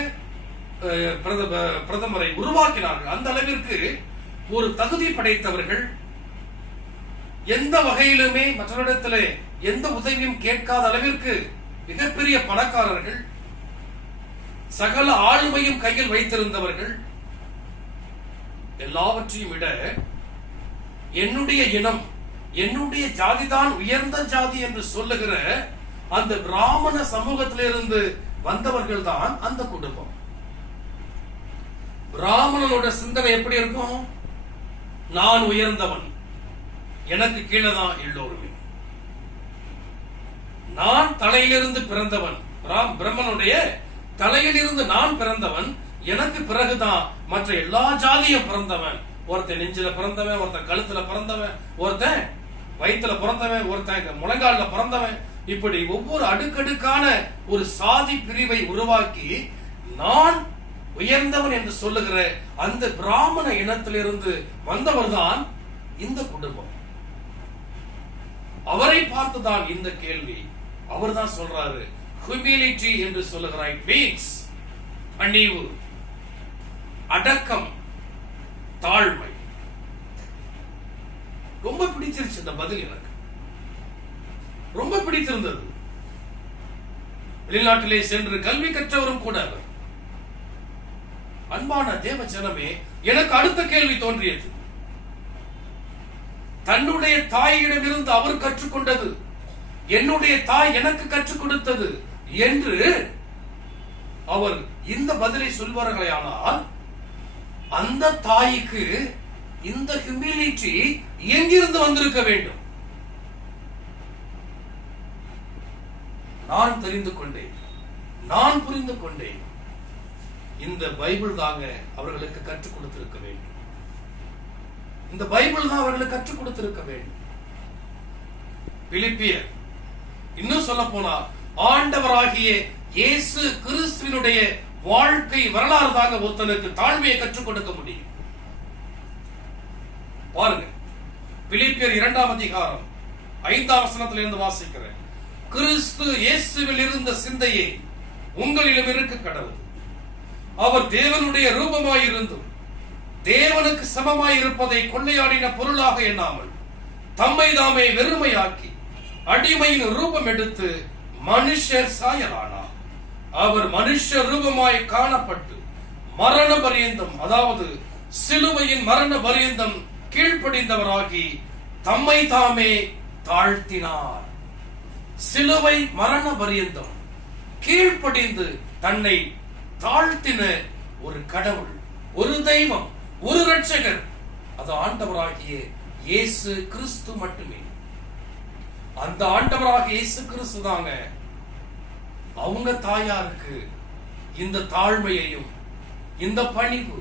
பிரதமரை உருவாக்கினார்கள். அந்த அளவிற்கு ஒரு தகுதி படைத்தவர்கள், எந்த வகையிலுமே மற்றவரிடத்தில் எந்த உதவியும் கேட்காத அளவிற்கு மிகப்பெரிய பணக்காரர்கள், சகல ஆளுமையும் கையில் வைத்திருந்தவர்கள். எல்லாவற்றையும் விட என்னுடைய இனம், என்னுடைய ஜாதிதான் உயர்ந்த ஜாதி என்று சொல்லுகிற அந்த பிராமண சமூகத்திலிருந்து வந்தவர்கள் தான் அந்த குடும்பம். பிராமணனோட சிந்தனை எப்படி இருக்கும்? நான் உயர்ந்தவன், எனக்கு கீழே தான் எல்லோருமே. நான் தலையிலிருந்து பிறந்தவன், பிரம்மனுடைய தலையிலிருந்து நான் பிறந்தவன். எனக்கு பிறகுதான் மற்ற எல்லா ஜாதியும் பிறந்தவன். ஒருத்தன் நெஞ்சில பிறந்தவன், ஒருத்தன் கழுத்துல பிறந்தவன், ஒருத்தன் வயிற்றுல பிறந்தவன், ஒருத்தன் முழங்கால பிறந்தவன். இப்படி ஒவ்வொரு அடுக்கடுக்கான ஒரு சாதி பிரிவை உருவாக்கி நான் உயர்ந்தவன் என்று சொல்லுகிற அந்த பிராமண இனத்திலிருந்து வந்தவர் தான் இந்த குடும்பம். அவரை பார்த்துதான் இந்த கேள்வி. அவர் தான் சொல்றாரு, ஹியூமிலிட்டி என்று சொல்லுகிறார். இட் மீன்ஸ் பணிவு, அடக்கம், தாழ்மை. ரொம்ப பிடிச்சிருச்சு இந்த பதில், எனக்கு ரொம்ப பிடித்திருந்தது. வெளிநாட்டிலே சென்று கல்வி கற்றவரும் கூட அவர். அன்பான தேவ ஜனமே, எனக்கு அடுத்த கேள்வி தோன்றியது. தன்னுடைய தாயிடமிருந்து அவர் கற்றுக்கொண்டது என்னுடைய தாய் எனக்கு கற்றுக் கொடுத்தது என்று அவர் இந்த பதிலை சொல்வார்களே, ஆனால் அந்த தாய்க்கு இந்த ஹியூமிலிட்டி எங்கிருந்து வந்திருக்க வேண்டும்? நான் தெரிந்து கொண்டேன், நான் புரிந்து கொண்டேன், இந்த பைபிள் தாங்க அவர்களுக்கு கற்றுக் கொடுத்திருக்க வேண்டும். இந்த பைபிள் தான் அவர்களுக்கு கற்றுக் கொடுத்திருக்க வேண்டும். பிலிப்பியர், இன்னும் சொல்ல போனா ஆண்டவராகிய இயேசு கிறிஸ்துவினுடைய வாழ்க்கை வரலாறு தாங்க ஒருத்தனுக்கு தாழ்மையை கற்றுக் கொடுக்க முடியும். பாருங்க, பிலிப்பியர் 2ஆம் அதிகாரம் 5ஆம் வசனத்திலிருந்து வாசிக்கிறேன். கிறிஸ்து இயேசுவில் இருந்த சிந்தையே உங்களிலும் இருக்க கடவுள். அவர் தேவனுடைய ரூபமாயிருந்தும் தேவனுக்கு சமமாயிருப்பதை கொள்ளையாடின பொருளாக எண்ணாமல் தம்மை தாமே வெறுமையாக்கி அடிமையின் ரூபம் எடுத்து மனுஷர் சாயலானார். அவர் மனுஷ ரூபமாய் காணப்பட்டு மரண பரியந்தம், அதாவது சிலுவையின் மரண பரியந்தம் கீழ்ப்படிந்தவராகி தம்மை தாமே தாழ்த்தினார். சிலுவை மரண பரியந்தம் கீழ்ப்படிந்து தன்னை தாழ்த்தின ஒரு கடவுள், ஒரு தெய்வம், ஒரு இரட்சகர், அது ஆண்டவராகிய இயேசு கிறிஸ்து மட்டுமே. அந்த ஆண்டவராகிய இயேசு கிறிஸ்து தாங்க அவங்க தாயாருக்கு இந்த தாழ்மையையும் இந்த பணிவு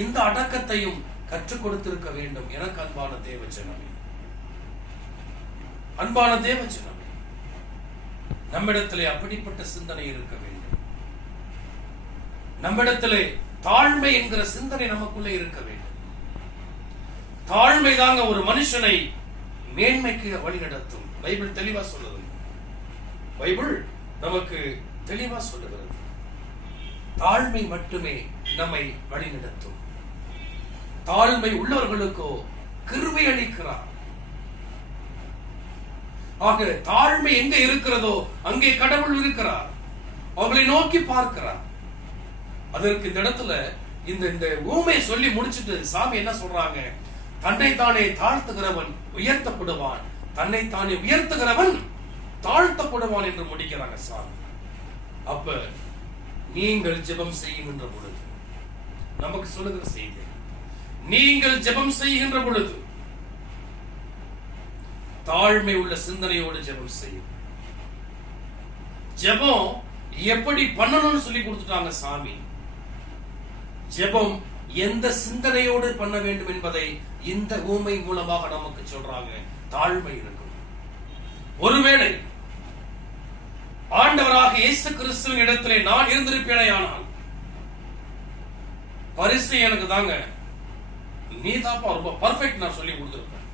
இந்த அடக்கத்தையும் கற்றுக் கொடுத்திருக்க வேண்டும். எனக்கு அன்பான தேவஜனமே, அன்பான தேவஜனமே, நம்மிடத்திலே அப்படிப்பட்ட சிந்தனை இருக்க வேண்டும். நம்மிடத்திலே தாழ்மை என்கிற சிந்தனை நமக்குள்ளே இருக்க வேண்டும். தாழ்மை தாங்க ஒரு மனுஷனை மேன்மைக்கு வழிநடத்தும். பைபிள் தெளிவா சொல்லுது. பைபிள் நமக்கு தெளிவா சொல்லுகிறது. தாழ்மை மட்டுமே நம்மை வழிநடத்தும். தாழ்மை உள்ளவர்களுக்கோ கிருபை அளிக்கிறார். ஆக தாழ்மை எங்க இருக்கிறதோ அங்கே கடவுள் இருக்கிறார். அவர்களை நோக்கி பார்க்கிறார். அதற்கு இந்த இடத்துல இந்த ஊமை சொல்லி முடிச்சுட்டு சாமி என்ன சொல்றாங்க? தன்னைத்தானே தாழ்த்துகிறவன் உயர்த்தப்படுவான், தன்னைத்தானே உயர்த்துகிறவன் தாழ்த்தப்படுவான் என்று முடிக்கிறாங்க சாமி. அப்ப நீங்கள் ஜெபம் செய்கின்ற பொழுது நமக்கு சொல்லுகிற செய்தி, நீங்கள் ஜெபம் செய்கின்ற பொழுது தாழ்மை உள்ள சிந்தனையோடு ஜெபம் செய்யும். ஜெபம் எப்படி பண்ணணும்னு சொல்லி கொடுத்துட்டாங்க சாமி. ஜெபம் எந்த சிந்தனையோடு பண்ண வேண்டும் என்பதை இந்த ஊமை மூலமாக நமக்கு சொல்றாங்க. தாழ்மை இருக்கும். ஒருவேளை ஆண்டவராக இயேசு கிறிஸ்துவின் இடத்திலே நான் இருந்திருப்பேனே, ஆனால் பரிசு எனக்கு தாங்க, நீ தாப்பா ரொம்ப பர்ஃபெக்ட் நான் சொல்லி கொடுத்திருப்பேன்,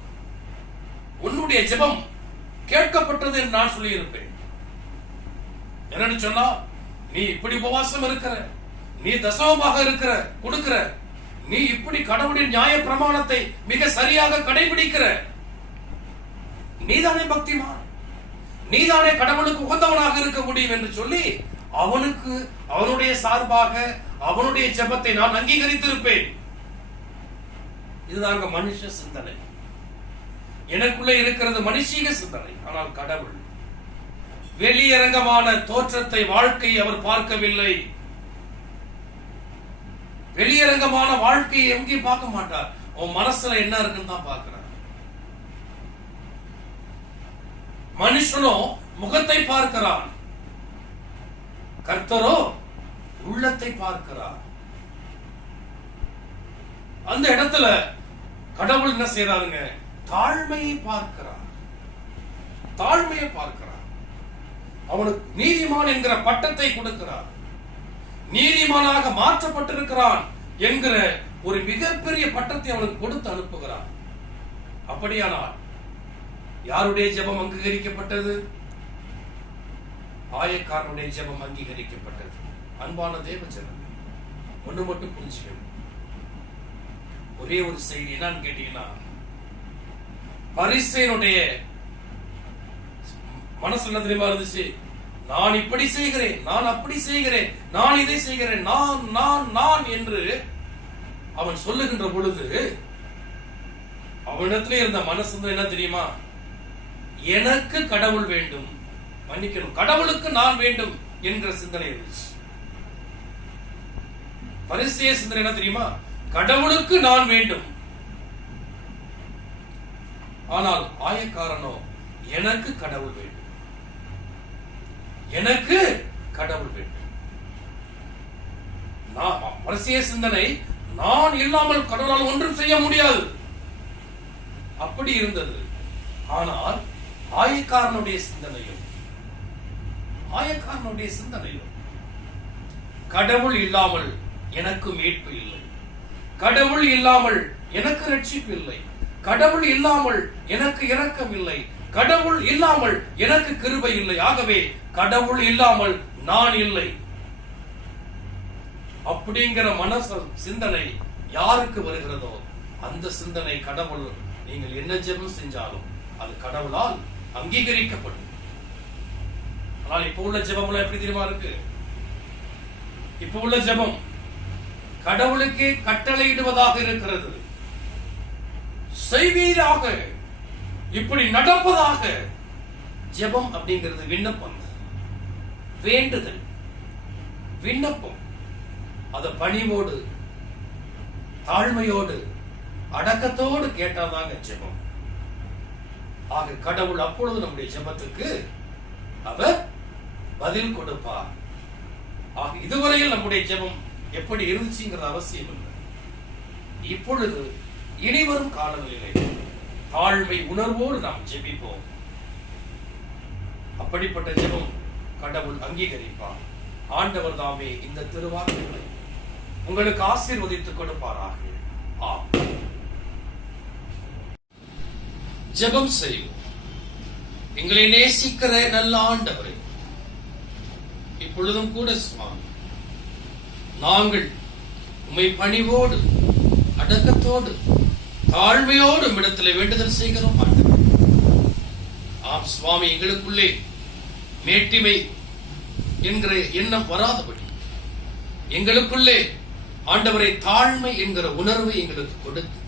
உன்னுடைய ஜெபம் கேட்கப்பட்டது என்று நான் சொல்லி இருப்பேன். என்னன்னு சொன்னா, நீ இப்படி உபவாசம் இருக்கிற, நீ தசமமாக இருக்கிற கொடுக்கிற, நீ இப்படி கடவுளின் நியாய பிரமாணத்தை மிக சரியாக கடைபிடிக்கிற, நீதானே பக்திமான், நீதானே கடவுளுக்கு உகந்தவனாக இருக்க முடியும் என்று சொல்லி அவனுக்கு அவனுடைய சார்பாக அவனுடைய ஜெபத்தை நான் அங்கீகரித்திருப்பேன். இதுதாங்க மனுஷ சிந்தனை. எனக்குள்ளே இருக்கிறது மனுஷீக சிந்தனை. ஆனால் கடவுள் வெளியரங்கமான தோற்றத்தை, வாழ்க்கையை அவர் பார்க்கவில்லை. வெளியரங்கமான வாழ்க்கையை எங்கேயும் பார்க்க மாட்டார். உன் மனசுல என்ன இருக்குன்னு தான் பார்க்கிறார். மனுஷனோ முகத்தை பார்க்கிறான், கர்த்தரோ உள்ளத்தை பார்க்கிறார். அந்த இடத்துல கடவுள் என்ன செய்யறாருங்க? தாழ்மையை பார்க்கிறார், தாழ்மையை பார்க்கிறார். அவனுக்கு நீதிமான் என்கிற பட்டத்தை கொடுக்கிறார். நீதிமானாக மாற்றப்பட்டிருக்கிறான் என்கிற ஒரு மிகப்பெரிய பட்டத்தை அவனுக்கு கொடுத்து அனுப்புகிறார். அப்படியானால் யாருடைய ஜெபம் அங்கீகரிக்கப்பட்டது? ஆயக்காரனுடைய ஜெபம் அங்கீகரிக்கப்பட்டது. அன்பான தேவ ஜனமே, ஒண்ணு மட்டும் புரிஞ்சுக்கணும். ஒரே ஒரு செய்தி என்னன்னு கேட்டீங்கன்னா, பரிசேயனுடைய மனசு என்ன தெரியுமா இருந்துச்சு? நான் இப்படி செய்கிறேன், நான் அப்படி செய்கிறேன், நான் இதை செய்கிறேன், நான் நான் நான் என்று அவன் சொல்லுகின்ற பொழுது அவனிடத்துல இருந்த மனசு என்ன தெரியுமா? எனக்கு கடவுள் வேண்டும், மன்னிக்கணும், கடவுளுக்கு நான் வேண்டும் என்கிற சிந்தனை இருந்துச்சு. பரிசேய சிந்தனை என்ன தெரியுமா? கடவுளுக்கு நான் வேண்டும். ஆனால் ஆயக்காரனோ எனக்கு கடவுள் வேண்டும், எனக்கு கடவுள் வேண்டும். பரிசேய சிந்தனை, நான் இல்லாமல் கடவுளால் ஒன்றும் செய்ய முடியாது, அப்படி இருந்தது. ஆனால் ஆயக்காரனுடைய சிந்தனையும் கடவுள் இல்லாமல் எனக்கு மீட்பு இல்லை, கடவுள் இல்லாமல் எனக்கு ரட்சிப்பு இல்லை, கடவுள் இல்லாமல் எனக்கு இரக்கம் இல்லை, கடவுள் இல்லாமல் எனக்கு கிருபை இல்லை, ஆகவே கடவுள் இல்லாமல் நான் இல்லை அப்படிங்கிற மனசு சிந்தனை யாருக்கு வருகிறதோ அந்த சிந்தனை கடவுள் நீங்கள் என்ன ஜெபம் செஞ்சாலும் அது கடவுளால் அங்கீகரிக்கப்படும். ஆனால் இப்ப உள்ள ஜெபம் எப்படி தெரியுமா இருக்கு? இப்ப உள்ள ஜெபம் கடவுளுக்கே கட்டளையிடுவதாக இருக்கிறது. செய்வீராக, இப்படி நடப்பதாக. ஜெபம் அப்படிங்கிறது விண்ணப்பம், வேண்டுதல், விண்ணப்பம். அத பணிவோடு, தாழ்மையோடு, அடக்கத்தோடு கேட்டாதாங்க ஜெபம். ஆக கடவுள் அப்பொழுது நம்முடைய ஜெபத்துக்கு அவர் பதில் கொடுப்பார். ஆக இதுவரையில் நம்முடைய ஜெபம் எப்படி இருந்துச்சுங்கிற அவசியம் இல்லை. இப்பொழுது இனிவரும் காலங்களிலே தாழ்மை உணர்வோடு நாம் ஜெபிப்போம். அப்படிப்பட்ட ஜெபம் கடவுள் அங்கீகரிப்பார். ஆண்டவர் தாமே இந்த திருவார்த்தைகளை உங்களுக்கு ஆசீர்வதித்துக் கொடுப்பாராக. ஆமென். ஜெபம் செய்வோம். எங்களை நேசிக்கிற நல்ல ஆண்டவரே, இப்பொழுதும் கூட சுவாமி, நாங்கள் உம்மை பணிவோடு, அடக்கத்தோடு, தாழ்மையோடு இடத்துல வேண்டுதல் செய்கிறோம் ஆண்டவரே. ஆம் சுவாமி, எங்களுக்குள்ளே மேட்டிமை என்கிற எண்ணம் வராதபடி எங்களுக்குள்ளே ஆண்டவரை தாழ்மை என்கிற உணர்வை எங்களுக்கு கொடுத்து,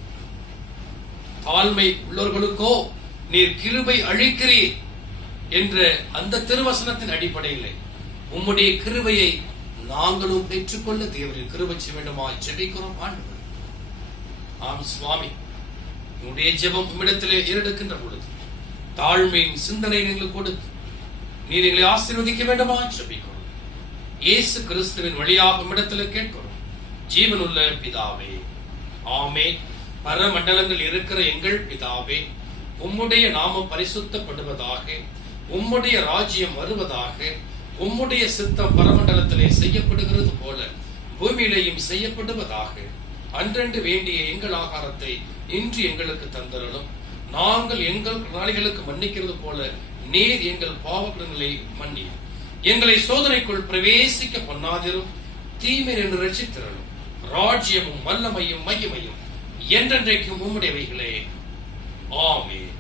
தாழ்மை உள்ளவர்களுக்கோ நீர் கிருபை அளிக்கிறீர் என்ற அந்த திருவசனத்தின் அடிப்படையில் உம்முடைய கிருபையை நாங்களும் பெற்றுக்கொள்ள தேவரின் கிருபை செய்ய வேண்டுமாய் ஜெபிக்கிறோம் ஆண்டவர். ஆம் சுவாமி, உம்முடைய ஜெபம் உம்மிடத்திலே ஏறெடுக்கின்ற பொழுது தாழ்மையின் சிந்தனை எங்களுக்கு கொடுத்து நீர் எங்களை ஆசீர்வதிக்க வேண்டுமாய் ஜெபிக்கிறோம். இயேசு கிறிஸ்துவின் வழியாக உம்மிடத்திலே கேட்கிறோம் ஜீவனுள்ள பிதாவே, ஆமென். பரமண்டலங்கள் இருக்கிற எங்கள் பிதாவே, உம்முடைய நாமம் பரிசுத்தப்படுவதாக, உம்முடைய ராஜ்யம் வருவதாக, உம்முடைய சித்தம் பரமண்டலத்திலே செய்யப்படுகிறது போல பூமியிலேயும் செய்யப்படுவதாக. அன்றன்று வேண்டிய எங்கள் ஆகாரத்தை இன்று எங்களுக்கு தந்தரலும். நாங்கள் எங்கள் நாளிகளுக்கு மன்னிக்கிறது போல நீர் எங்கள் பாவங்களை மன்னியும். எங்களை சோதனைக்குள் பிரவேசிக்க பண்ணாதிரும், தீமை என்று ரட்சித்திரலும். ராஜ்யமும் வல்லமையும் மகிமையும் என்றென்றைக்கும் உம்முடையவைகளே. ஆமென்.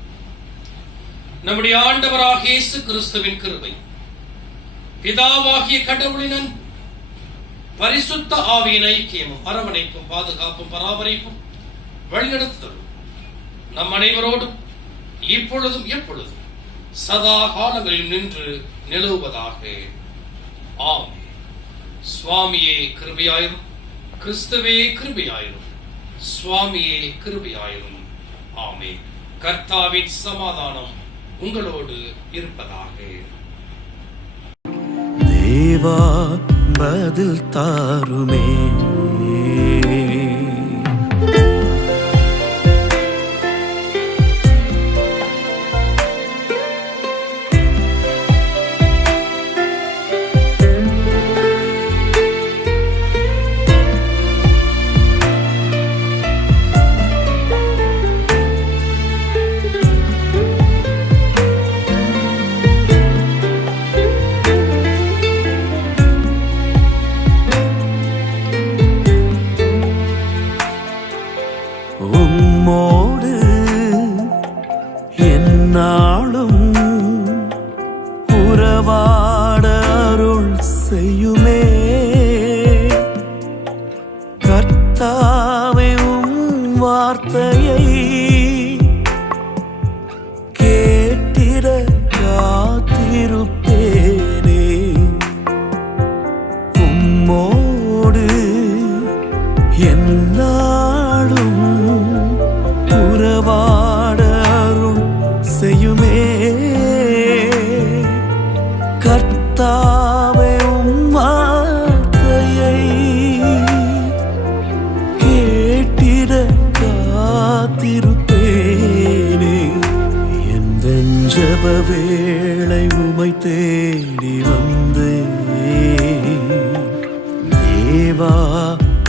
நம்முடைய ஆண்டவராகிய இயேசு கிறிஸ்துவின் கிருபை, பிதாவாகிய கடவுளின் அன்பு, பரிசுத்த ஆவியின் ஐக்கியமும் அரவணைப்பும் பாதுகாப்பும் பராமரிப்பும் வழிநடத்துதலும் நம் அனைவரோடும் இப்பொழுதும் எப்பொழுதும் சதா காலங்களில் நின்று நிலவுவதாக. ஆமென். சுவாமியே கிருபையாயிரும், கிறிஸ்துவே கிருபையாயிரும், சுவாமியே கிருபையாயிரும். ஆமென். கர்த்தாவின் சமாதானம் உங்களோடு இருப்பதாக. தேவா பதில் தாருமே. உம்மோடு எந்நாளும் உறவாட அருள் செய்யுமே. கர்த்தாவே உம் வார்த்தையை கேட்டிட காத்திருப்பேனே. உம்மோடு எந்நாளும் உறவாட அருள் செய்யுமே. கர்த்தாவே உம் வார்த்தையை கேட்டிட காத்திருப்பேனே. எந்தன் ஜெப வேளை உமை தேடி வந்தேன். தேவா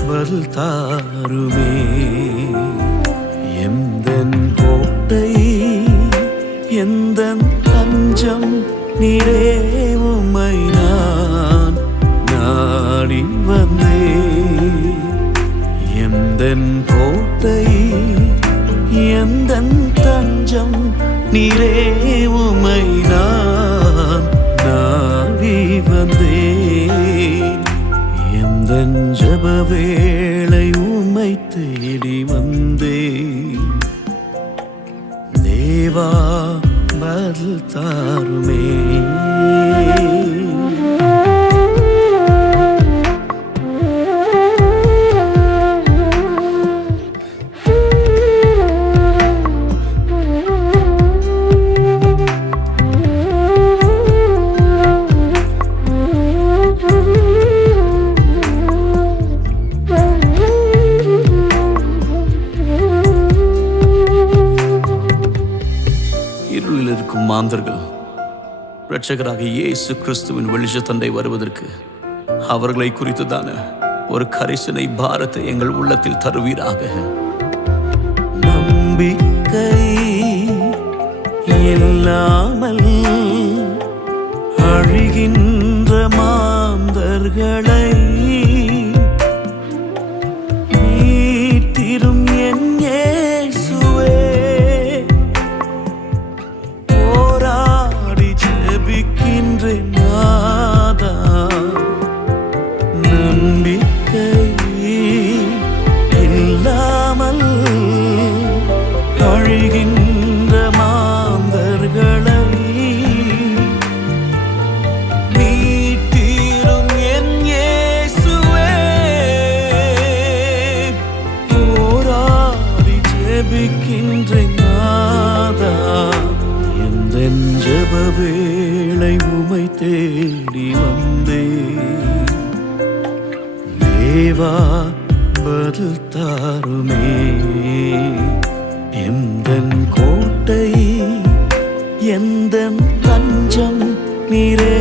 பதில் தாருமே. எந்தன் கோட்டை எந்தன் தஞ்சம் நீரே, உம்மை நான் நாடி வந்தேன். எந்தன் கோட்டை எந்தன் தஞ்சம் நீரே, உம்மை நான் நாடி வந்தேன். எந்தன் ஜெப வேளை உம்மை தேடி வந்தேன். தேவா பதில் தாருமே. இருளில் இருக்கும் மாந்தர்கள் இரட்சகராக இயேசு கிறிஸ்துவின் வெளிச்சத்தண்டை வருவதற்கு அவர்களை குறித்துதான ஒரு கரிசனை பாரத்தை எங்கள் உள்ளத்தில் தருவீராக. நம்பிக்கை இல்லாமல் அழிகின்ற மாந்தர்களை மீட்டிடும் என் இயேசுவே. போராடி ஜெபிக்கின்றேன் நாதா. நம்பிக்கை இல்லாமல் அழிகின்ற மாந்தர்களை மீட்டிடும் என் இயேசுவே. போராடி ஜெபிக்கின்றேன் நாதா. எந்தன் ஜெப வேளை உமை தேடி வந்தேன். தேவா பதில் தாருமே. எந்தன் கோட்டை எந்தன் தஞ்சம் நீரே,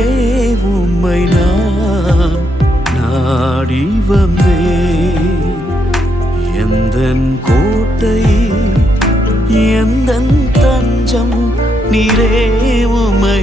உம்மை நான் நாடி வந்தேன். எந்தன் கோட்டை எந்தன் தஞ்சம் நீரே, உம்மை